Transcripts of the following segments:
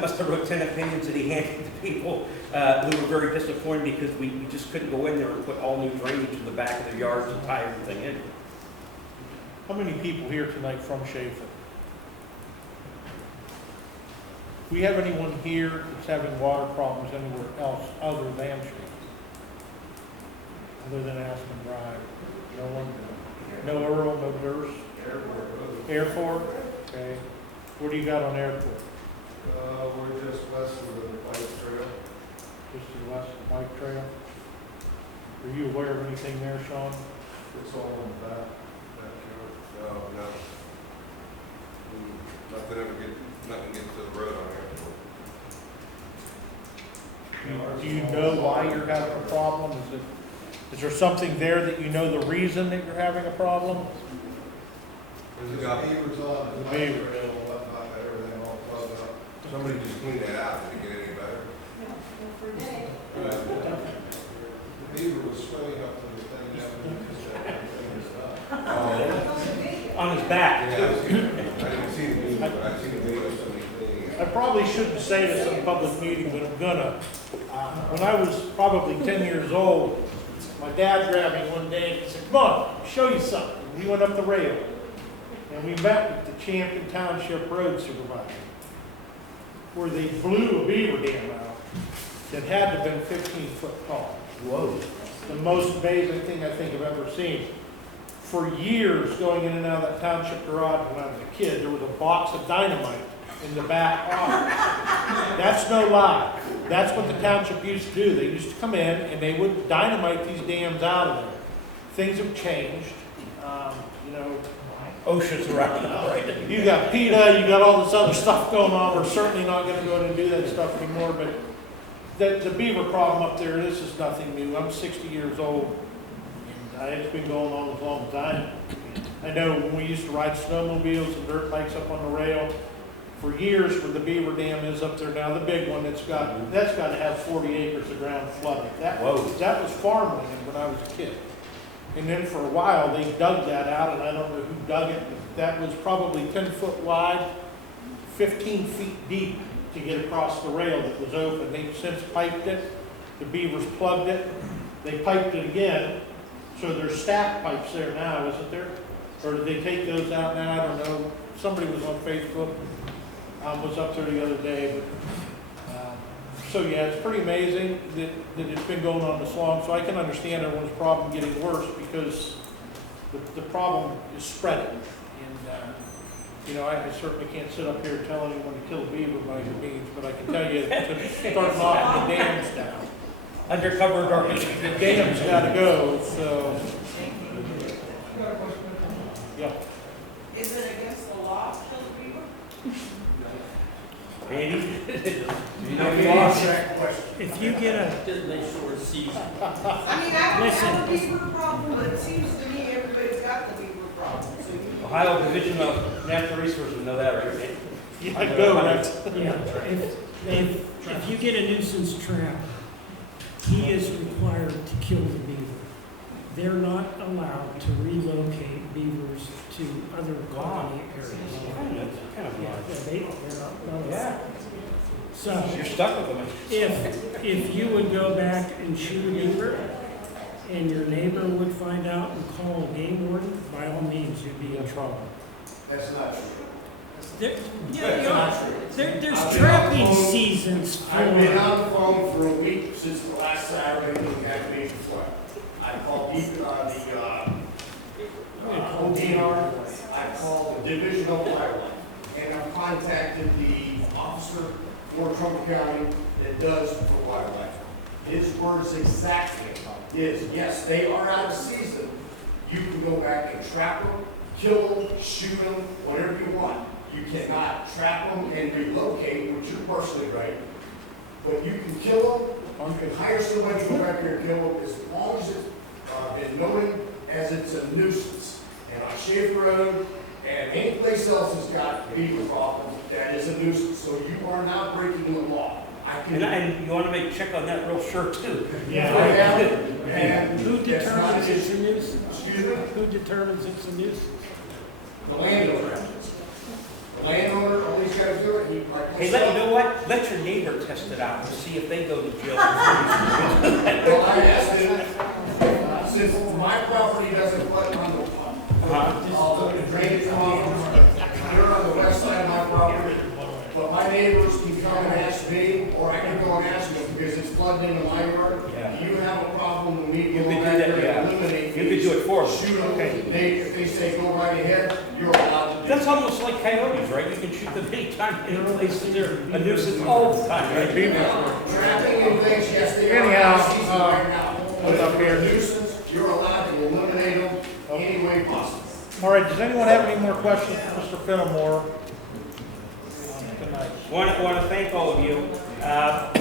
Must have wrote 10 opinions that he handed to people who were very disappointed because we just couldn't go in there and put all new drainage in the back of their yards and tie everything in. How many people here tonight from Schaefer? Do we have anyone here that's having water problems anywhere else other than Schaefer? Other than Aspen Drive? No one? No Earl, no Durst? Airport? Okay. What do you got on Airport? We're just west of the bike trail. Just to the west of the bike trail? Are you aware of anything there, Shawn? It's all in the backyard. No. Nothing gets to the road on Airport. Do you know why you're having a problem? Is there something there that you know the reason that you're having a problem? There's a The guy, beavers on the The bike beaver. trail, whatnot, everything all plugged up. somebody just cleaned that out, did it get any better? The beaver was swimming up to the thing down there. On his back. Yeah, I didn't see the video, but I've seen the video of somebody cleaning it. I probably shouldn't say this in a public meeting, but I'm gonna. When I was probably 10 years old, my dad grabbed me one day and said, "Come on, I'll show you something." We went up the rail, and we met with the Champion Township road supervisor, where they blew a beaver dam out that had to have been 15 foot tall. Whoa. The most amazing thing I think I've ever seen. For years, going in and out of that township garage when I was a kid, there was a box of dynamite in the back office. That's no lie. That's what the township used to do. They used to come in and they would dynamite these dams out of there. Things have changed. You know, OSHA's around now, right? you got PETA, you got all this other stuff going on. We're certainly not going to go in and do that stuff anymore. But the beaver problem up there, this is nothing new. I'm 60 years old. It's been going on a long time. I know when we used to ride snowmobiles and dirt bikes up on the rail, for years where the beaver dam is up there now, the big one, that's got to have 40 acres of ground flooded. That was farmland when I was a kid. And then for a while, they dug that out, and I don't know who dug it, but that was probably 10 foot wide, 15 feet deep to get across the rail that was open. They've since piped it. The beavers plugged it. They piped it again. So there's stack pipes there now, isn't there? Or did they take those out now? I don't know. Somebody was on Facebook, was up there the other day. But so yeah, it's pretty amazing that it's been going on this long. So I can understand everyone's problem getting worse because the problem is spreading. And you know, I certainly can't sit up here and tell anyone to kill a beaver by any means, but I can tell you to start knocking the dams down. Undercover darkness. The dam's got to go, so. Yeah. Is it against the law to kill a beaver? Andy? If you get a, I mean, I don't have a beaver problem, but it seems to me everybody's got the beaver problem. So you Ohio Division of Natural Resources would know that, right? Yeah, go, right. yeah, if you get a nuisance trap, he is required to kill the beaver. They're not allowed to relocate beavers to other colony areas. That's kind of Yeah, odd. they're not allowed. Yeah. So You're stuck with them. if you would go back and shoot a beaver, and your neighbor would find out and call a game warden, by all means, you'd be in trouble. That's not true. There's trapping seasons I've been for. on the phone for a week since the last Saturday when we had me before. I called ODR, I called the Division of Wildlife, and I've contacted the officer for Trumbull County that does for wildlife. His words exactly is, yes, they are out of season. You can go back and trap them, kill them, shoot them, whatever you want. You cannot trap them and relocate, which you're personally right. But you can kill them, you can hire somebody to go back there and kill them, as long as it's been noted as it's a nuisance. And on Schaefer Road, and any place else that's got beaver problems, that is a nuisance. So you are not breaking the law. And you want to make check on that real sure too. Yeah. And Who that's not determines an it's a issue. nuisance? Excuse me? Who determines it's a nuisance? The landowner. The landowner always gotta do it, he, like Hey, you myself. know what? Let your neighbor test it out and see if they go to jail. Well, I asked him, since my property doesn't flood on the, all the drainage problems, they're on the west side of my property. But my neighbors can come and ask me, or I can go and ask them, because it's flooding into my yard. Yeah. Do you have a problem with me You going could back do that, there yeah. and eliminate You could these? do it for them. Shoot them, Okay. if they say go right ahead, you're allowed to do That's it. almost like coyotes, right? You can shoot them anytime, any place, they're a nuisance all the time, right? Trapping and things, yes, they are. Anyhow, Season right now. But what's up if they're a here? nuisance, you're allowed to eliminate them any way possible. All right, does anyone have any more questions for Mr. Finnimore? Tonight. Want to thank all of you.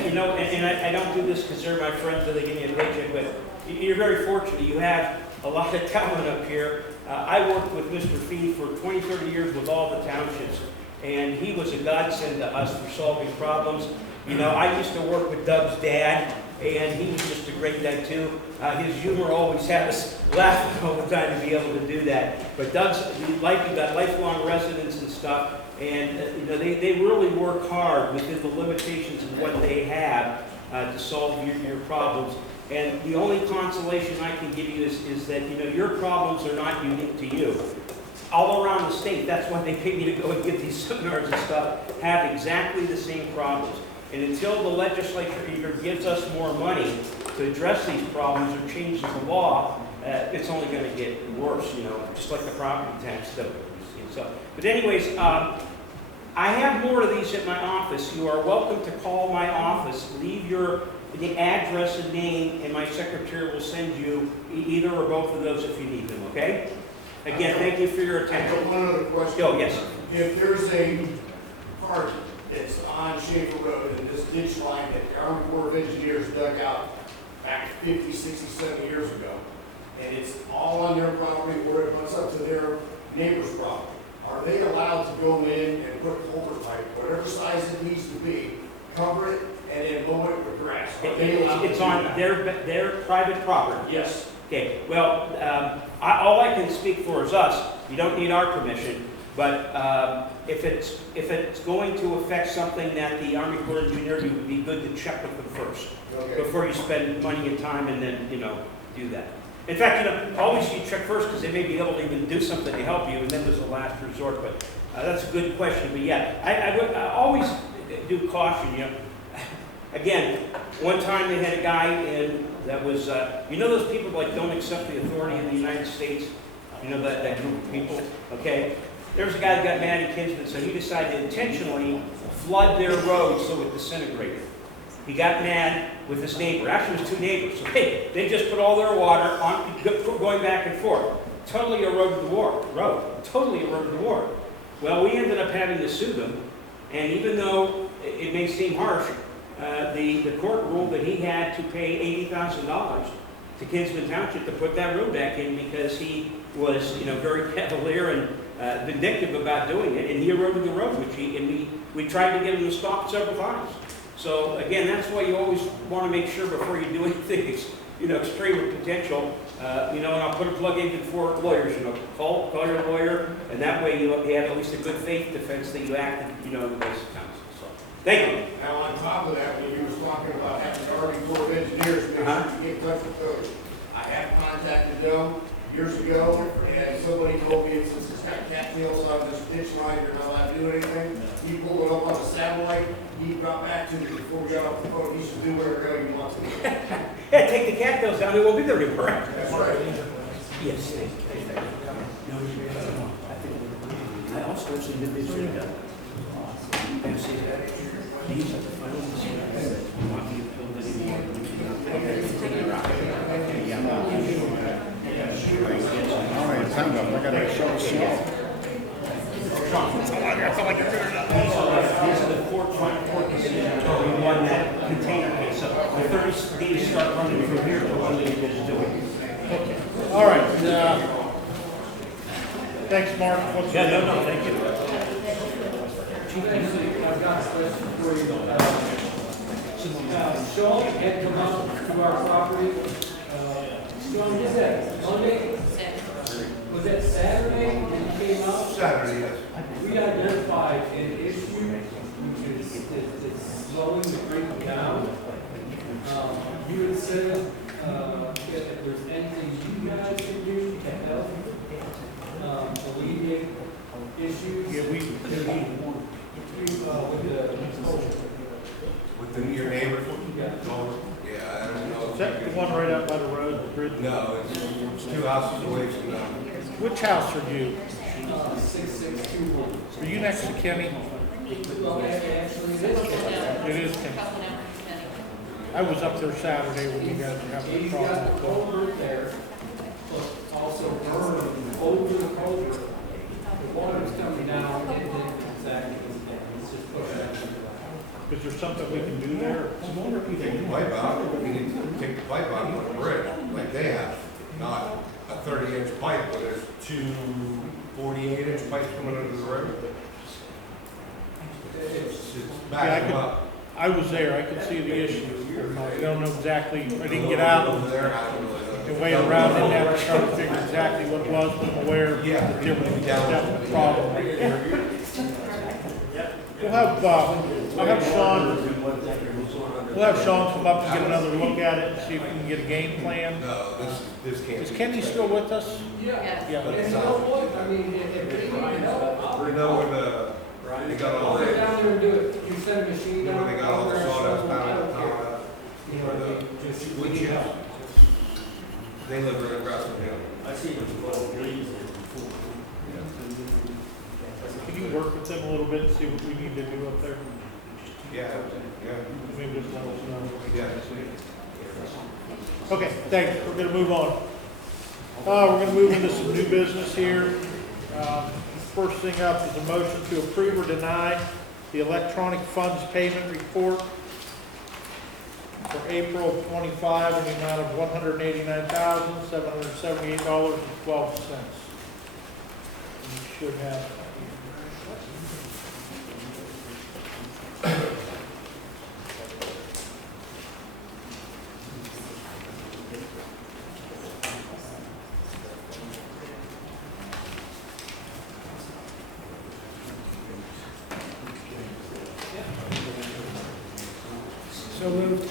You know, and I don't do this because they're my friends or they give me a paycheck, but you're very fortunate. You have a lot of talent up here. I worked with Mr. Fee for 20, 30 years with all the townships, and he was a godsend to us for solving problems. You know, I used to work with Doug's dad, and he was just a great guy too. His humor always had us laughing all the time to be able to do that. But Doug's, you got lifelong residents and stuff, and you know, they really work hard within the limitations of what they have to solve your problems. And the only consolation I can give you is that, you know, your problems are not unique to you. All around the state, that's why they pay me to go and give these seminars and stuff, have exactly the same problems. And until the legislature either gives us more money to address these problems or changes the law, it's only going to get worse, you know, just like the property tax stuff. So, but anyways, I have more of these at my office. You are welcome to call my office, leave the address and name, and my secretary will send you either or both of those if you need them, okay? Again, thank you for your I attention. have one other question. Go, yes. If there's a part that's on Schaefer Road and this ditch line that the Army Corps of Engineers dug out back 50, 60, 70 years ago, and it's all on their property or it runs up to their neighbor's property, are they allowed to go in and put culvert pipe, whatever size it needs to be, cover it, and then mow it with grass? Are they allowed to It's do on that? their private property. Yes. Okay, well, all I can speak for is us. You don't need our permission, but if it's going to affect something that the Army Corps of Engineers, it would be good to check with them first Okay. before you spend money and time and then, you know, do that. In fact, you know, always you check first because they may be able to even do something to help you, and then there's a last resort. But that's a good question. But yeah, I always do caution you. Again, one time they had a guy in that was, you know, those people like don't accept the authority of the United States. You know that group of people. Okay, there's a guy that got mad at Kinsman, so he decided to intentionally flood their road so it disintegrated. He got mad with his neighbor. Actually, it was two neighbors. Okay, they just put all their water on, going back and forth. Totally eroded the road. Totally eroded the road. Well, we ended up having to sue them, and even though it may seem harsh, the court ruled that he had to pay $80,000 to Kinsman Township to put that road back in because he was, you know, very cavalier and vindictive about doing it, and he eroded the road, we tried to get him to stop several times. So again, that's why you always want to make sure before you do anything, you know, extreme with potential. You know, and I'll put a plug in for lawyers. You know, call your lawyer, and that way you have at least a good faith defense that you acted, you know, in the basic counsel. So, thank you. Now, on top of that, when you was talking about having the Army Corps of Engineers, make sure you get in touch with those. I have contacted them years ago, and somebody told me since it's got cattails on this ditch line, you're not allowed to do anything. He pulled it up on the satellite. He got back to me before we got off the phone. He should do whatever the hell he wants to do. Yeah, take the cattails down. They won't be there anymore. That's right. Yes. I also seen the vision done. You see that? These are the final decisions that will not be appealed anymore. Okay, take it out. Okay, yeah. All right, time up. I gotta show snow. These are the court decisions, or we won that container case. So the 30 days start running from here, the one that you just doing. All right, thanks, Mark. What's Yeah, no, thank you. I've got a question for you. Shawn had come out to our property. Shawn, was that Monday? Was that Saturday when he came out? Saturday, yes. We identified an issue slowing the creek down. You had said, if there's anything you guys can do to help, alleviate issues. Yeah, we, With Your neighbor? Yeah. Yeah, I don't know. is that the one right out by the road, the bridge? No, it's 2 houses away from them. Which house are you? 6621. Are you next to Kenny? Well, actually, it is. It is Kenny. I was up there Saturday when you guys were having a He's got the problem. culvert there, but also burn over the culvert. The water's coming down and then it's actually, it's just pushing. Is there something we can do there? Take the pipe out, we need to take the pipe out on the bridge, like they have. Not a 30-inch pipe, but there's 2 48-inch pipes coming under the road. It's backing up. I was there, I could see the issue. I don't know exactly, I didn't get out Over there, I don't know. and wait around in there to try to figure exactly what it was, but I'm aware of the different, that problem right there. I'll have Shawn come up and get another look at it and see if we can get a game plan. No, this can't. Is Kenny still with us? Yeah. Yeah. And you know what, I mean, if they need help, We know where they got all I'll go the, down there and do it. You send a machine you know down. where they got all the sawdust I down don't at care. the You know what I mean? Just wood we need chips. help. They live right across from him. I see what's going on. Can you work with them a little bit and see what we need to do up there? Yeah, yeah, Maybe just let us know. yeah. Okay, thanks, we're gonna move on. We're gonna move into some new business here. First thing up is a motion to approve or deny the electronic funds payment report for April of 25 in the amount of $189,778.12. You should have. So moved.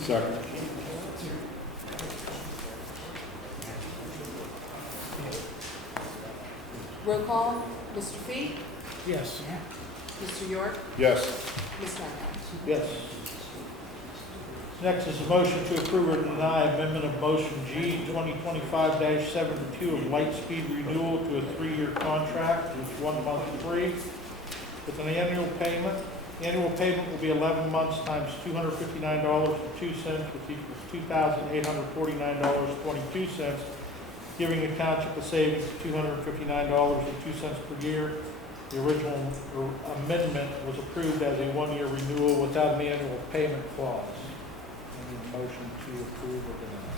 Second. Roll call, Mr. Fee, Yes. Mr. York, Yes. Ms. Reinhardt. Yes. Next is a motion to approve or deny amendment of motion G 2025-72 of Lightspeed renewal to a 3-year contract with 1 month free with an annual payment. Annual payment will be 11 months times $259.02, which equals $2,849.22, giving the township a savings of $259.02 per year. The original amendment was approved as a 1-year renewal without an annual payment clause. I need a motion to approve or deny.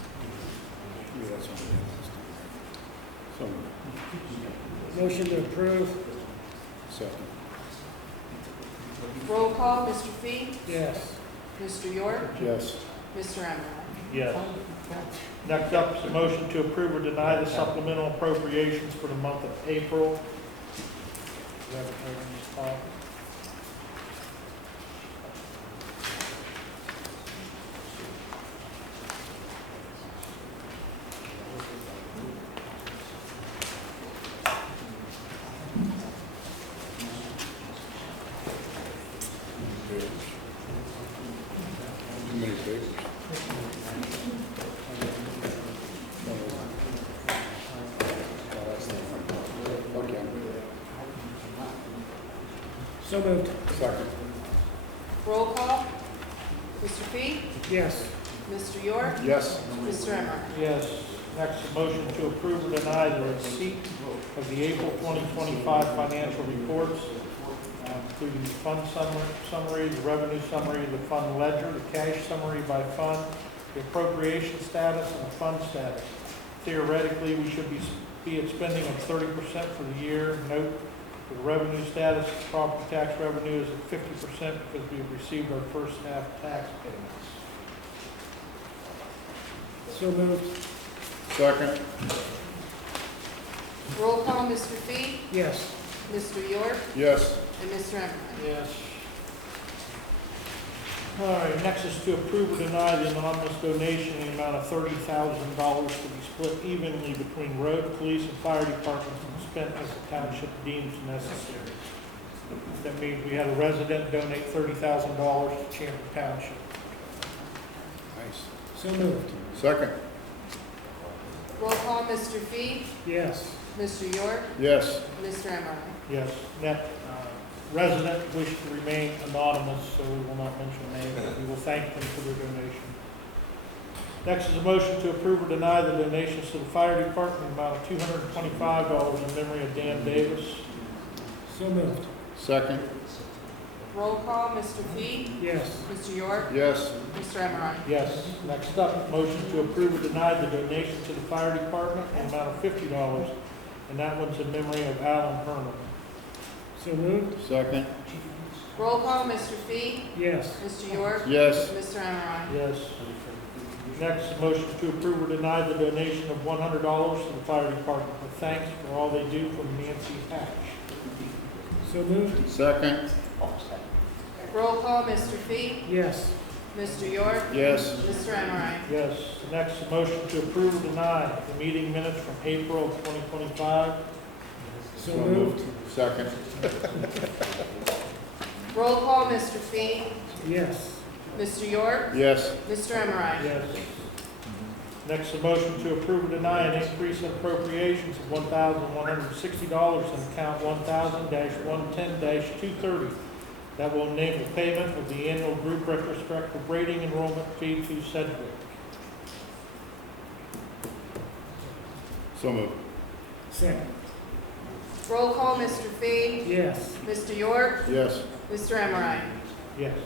So, Motion to approve. second. Roll call, Mr. Fee, Yes. Mr. York, Yes. Mr. Emmerich. Yes. Next up is a motion to approve or deny the supplemental appropriations for the month of April. Do you have it right in this file? Too many papers. Okay. So moved. Second. Roll call, Mr. Fee, Yes. Mr. York, Yes. Mr. Emmerich. Yes. Next, a motion to approve or deny the receipt of the April 2025 financial reports, including the fund summary, the revenue summary, the fund ledger, the cash summary by fund, the appropriation status, and the fund status. Theoretically, we should be at spending of 30% for the year. Note, the revenue status, property tax revenue is at 50% because we've received our first half tax payments. So moved. Second. Roll call, Mr. Fee, Yes. Mr. York, Yes. and Mr. Emmerich. Yes. All right, next is to approve or deny the anonymous donation in the amount of $30,000 to be split evenly between road, police, and fire departments and spent as the township deems necessary. That means we had a resident donate $30,000 to Champion Township. Nice. So moved. Second. Roll call, Mr. Fee, Yes. Mr. York, Yes. Mr. Emerald. Yes, that resident wished to remain anonymous, so we will not mention a name, but we will thank them for their donation. Next is a motion to approve or deny the donations to the fire department in the amount of $225 in memory of Dan Davis. So moved. Second. Roll call, Mr. Fee, Yes. Mr. York, Yes. Mr. Emerald. Yes. Next up, motion to approve or deny the donation to the fire department in the amount of $50, and that one's in memory of Alan Herman. So moved. Second. Roll call, Mr. Fee, Yes. Mr. York, Yes. Mr. Emerald. Yes. Next, motion to approve or deny the donation of $100 to the fire department with thanks for all they do from Nancy Hatch. So moved. Second. Roll call, Mr. Fee, Yes. Mr. York, Yes. Mr. Emerald. Yes. Next, motion to approve or deny the meeting minutes from April of 2025. So moved. Second. Roll call, Mr. Fee, Yes. Mr. York, Yes. Mr. Emerald. Yes. Next, a motion to approve or deny an increase in appropriations of $1,160 in account 1000-110-230. That will enable payment of the annual group retrospective rating enrollment fee to Sedgwick. So moved. Second. Roll call, Mr. Fee, Yes. Mr. York, Yes. Mr. Emerald. Yes.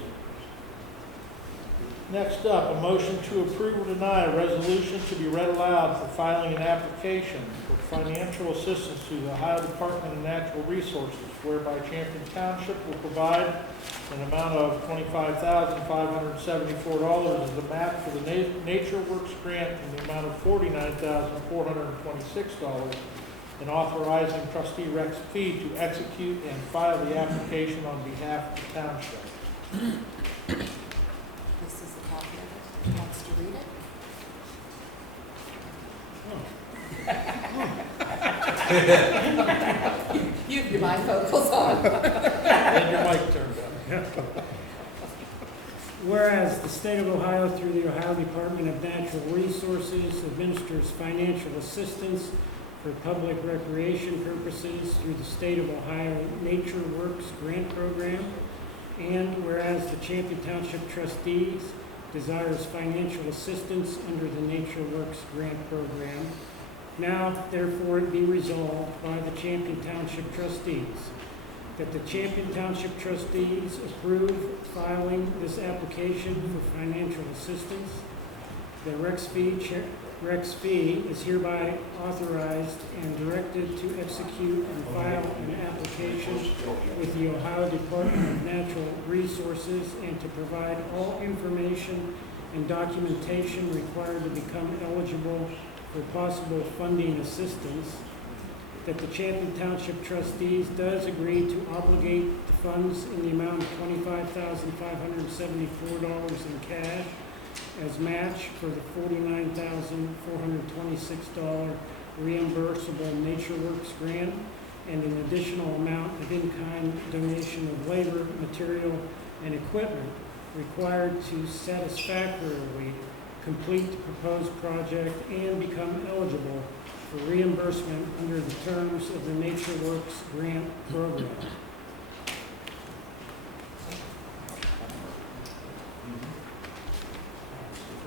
Next up, a motion to approve or deny a resolution to be read aloud for filing an application for financial assistance to the Ohio Department of Natural Resources, whereby Champion Township will provide an amount of $25,574 as a match for the Nature Works grant in the amount of $49,426, and authorizing trustee Rex Fee to execute and file the application on behalf of the township. This is the copy of it. Who wants to read it? You have your bifocals on. And your mic turned on. Whereas the state of Ohio, through the Ohio Department of Natural Resources, administers financial assistance for public recreation purposes through the state of Ohio Nature Works grant program. And whereas the Champion Township Trustees desires financial assistance under the Nature Works grant program, now therefore it be resolved by the Champion Township Trustees that the Champion Township Trustees approve filing this application for financial assistance. The Rex Fee is hereby authorized and directed to execute and file an application with the Ohio Department of Natural Resources and to provide all information and documentation required to become eligible for possible funding assistance. That the Champion Township Trustees does agree to obligate the funds in the amount of $25,574 in cash as match for the $49,426 reimbursable Nature Works grant, and an additional amount of in-kind donation of labor, material, and equipment required to satisfactorily complete the proposed project and become eligible for reimbursement under the terms of the Nature Works grant program.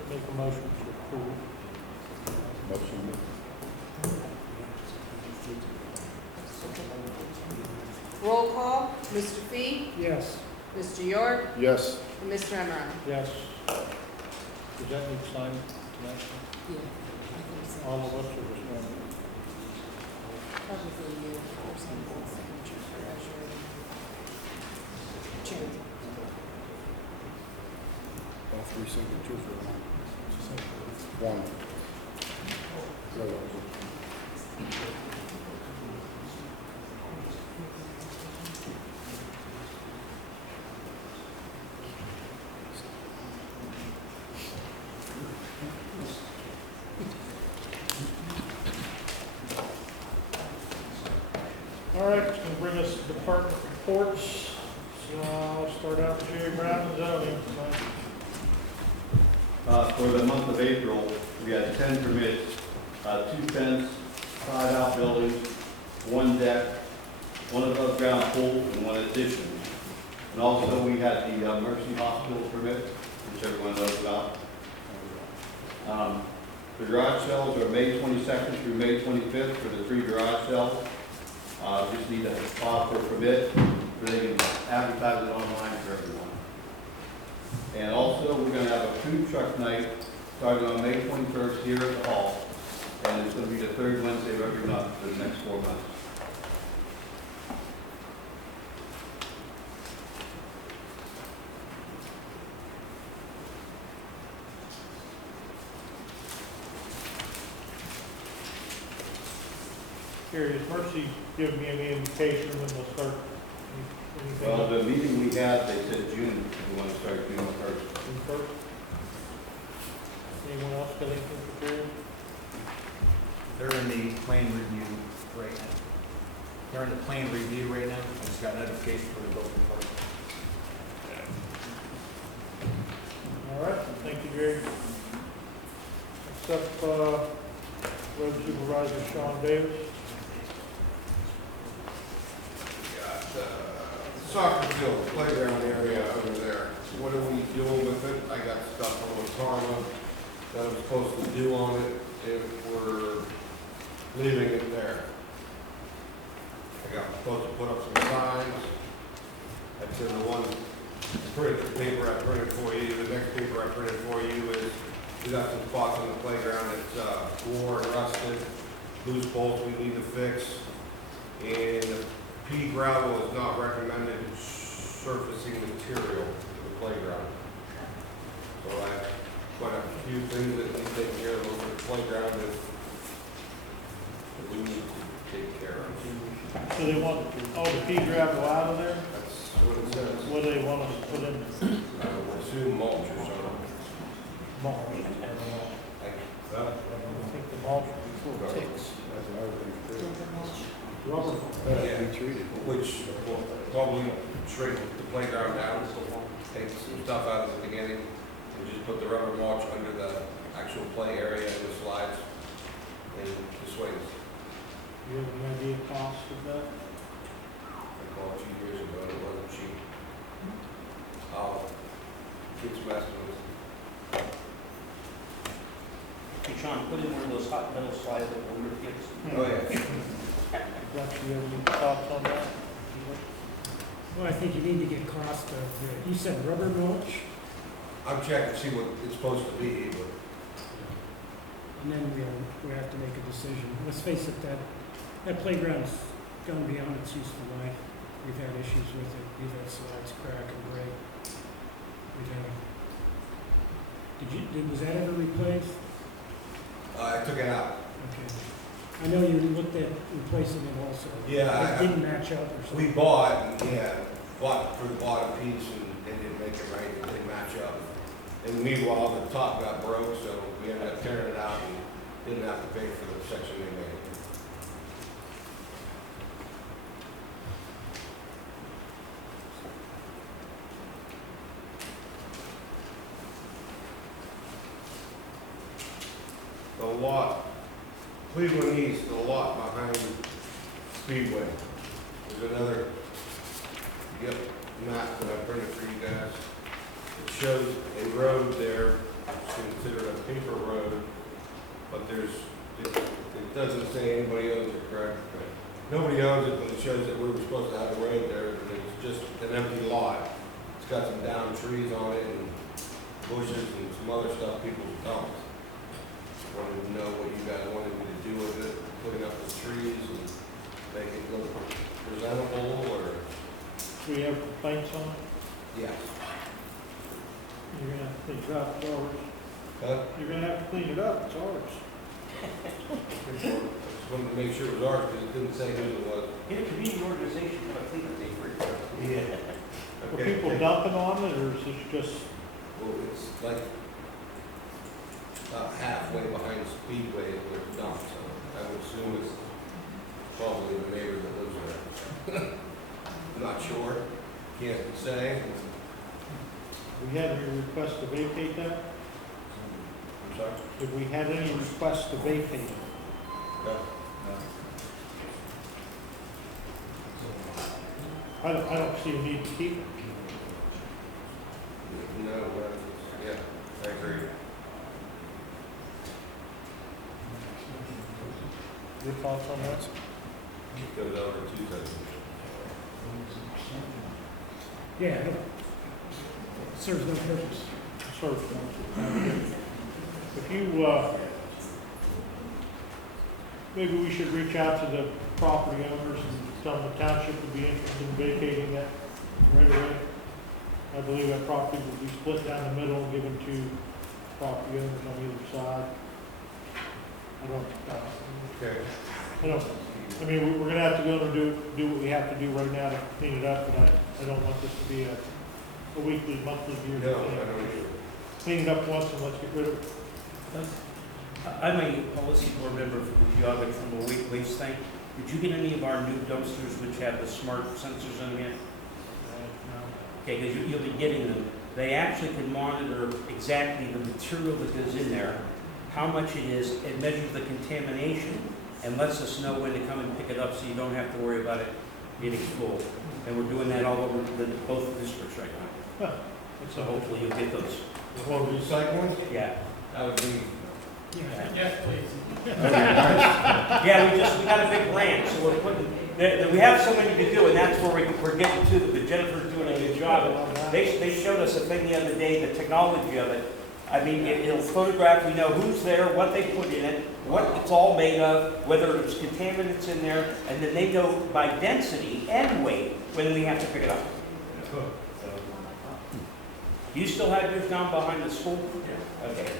Make a motion to approve. Motion. Roll call, Mr. Fee, Yes. Mr. York, Yes. and Mr. Emerald. Yes. Does that need signed tonight? All of us or just one? Probably you or something, signature for treasurer. Chair. All three signatures or one? One. department reports. So I'll start out with Gerry Brown and zoning. For the month of April, we had 10 permits, 2 fence, 5 outbuildings, 1 deck, 1 above ground pool, and 1 addition. And also we had the Mercy Hospital permit, which everyone knows about. The garage sales are May 22nd through May 25th for the 3 garage sales. Just need to file for a permit, so they can advertise it online for everyone. And also, we're going to have a food truck night starting on May 21st here at the hall. And it's going to be the 3rd Wednesday of every month for the next 4 months. Gerry, has Mercy given me any indication when they'll start anything? Well, the meeting we had, they said June, we want to start June 1st. June first? Anyone else got anything for Gerry? They're in the plan review right now. They're in the plan review right now. I just got notification for the building department. All right, thank you, Gerry. Next up, Road Supervisor Shawn Davis. Soccer field, playground area over there. What are we doing with it? I got stuff on the karma that I'm supposed to do on it if we're leaving it there. I got supposed to put up some signs. That's in the one paper I printed for you. The next paper I printed for you is we got some spots on the playground that's worn and rusted, loose bolts we need to fix, and pea gravel is not recommended surfacing material for the playground. So I have quite a few things that need taken care of over the playground that we need to take care of. So they want all the pea gravel out of there? That's what it says. What do they want us to put in? I would assume mulch or something. Mulch. Huh? I think the mulch would be ticks. Rubber. Yeah, which will probably shrink the playground down, take some stuff out at the beginning, and just put the rubber mulch under the actual play area and the slides and the swings. Do you have any idea of cost of that? I called 2 years ago, it wasn't cheap. I'll get some estimates. Hey, Shawn, put in one of those hot metal slides that were kids. Oh, yeah. Russ, do you have any thoughts on that? Well, I think you need to get cost of, you said rubber mulch, I'm checking to see what it's supposed to be, but and then we have to make a decision. Let's face it, that playground's gone beyond its useful life. We've had issues with it. We've had slides crack and break. We've had, was that ever replaced? I took it out. Okay. I know you looked at replacing it also. Yeah, It didn't match up or something. we bought for the bottom piece and they didn't make it right, it didn't match up. And meanwhile, the top got broke, so we ended up tearing it out and didn't have to pay for the section they made. The lot, Cleveland East, the lot behind Speedway. There's another, map that I printed for you guys. It shows a road there, it's considered a paper road, but it doesn't say anybody owns it, correct? Nobody owns it, but it shows that we were supposed to have a road there, and it's just an empty lot. It's got some down trees on it and bushes and some other stuff people dumped. Wanted to know what you guys wanted me to do with it, putting up the trees and make it look presentable, or? Do we have complaints on it? Yes. You're gonna have to drop ours. Huh? You're gonna have to clean it up, it's ours. I just wanted to make sure it was ours, because it didn't say who it was. Get a community organization, put a cleanup day for it. Yeah. Are people dumping on it, or is this just, Well, it's like about halfway behind Speedway where it's dumped, so I would assume it's probably the neighbor that lives there. not sure, can't say. We had any request to vacate that? I'm sorry? Did we have any request to vacate it? No. I don't see a need to keep it. No, yeah, I agree. Your thoughts on that? Goes over Tuesday. Yeah, it serves no purpose. Sort of. If you, maybe we should reach out to the property owners and tell them the township would be interested in vacating that right away. I believe that property would be split down the middle and given to property owners on either side. Okay. I mean, we're gonna have to go and do what we have to do right now to clean it up, but I don't want this to be a weekly, monthly, yearly No, I thing. don't either. Clean it up once and let's get rid of it. I'm a policy board member for the geography from the waste thing. Did you get any of our new dumpsters which have the smart sensors on it? Okay, because you'll be getting them. They actually can monitor exactly the material that goes in there, how much it is, it measures the contamination, and lets us know when to come and pick it up so you don't have to worry about it getting full. And we're doing that all over both districts right now. So hopefully you'll get those. For recycling? Yeah. That would be. Yes, please. Yeah, we got a big grant, so we're putting, we have so many to do, and that's where we're getting to, but Jennifer's doing a good job. They showed us a thing the other day, the technology of it. I mean, it'll photograph, we know who's there, what they put in it, what it's all made of, whether there's contaminants in there, and then they know by density and weight when we have to pick it up. Do you still have yours down behind the school? Yeah. Okay.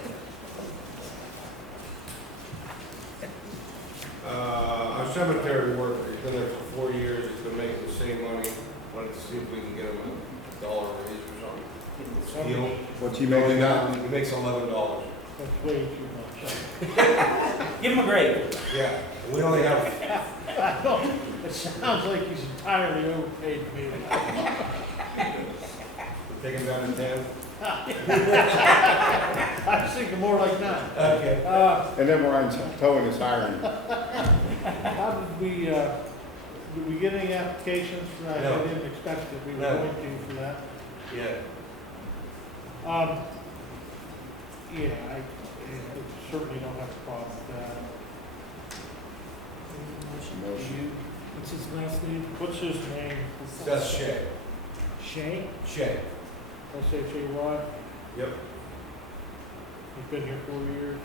Our cemetery worker, he's been there for 4 years, he's been making the same money. Wanted to see if we can get him a dollar raise or something. Deal. What's he Only making that, now? he makes $11. That's way too much. Give him a grade. Yeah, we only have, It sounds like he's entirely overpaid me. take him down to 10. I was thinking more like that. Okay. And then we're on towing his hiring. How did we get any applications for that? No. I didn't expect that we were No. going to for that. Yeah. Yeah, I certainly don't have a problem with that. Motion. What's his last name? What's his name? That's Shay. Shay? Shay. S-H-A-Y? Yep. He's been here 4 years.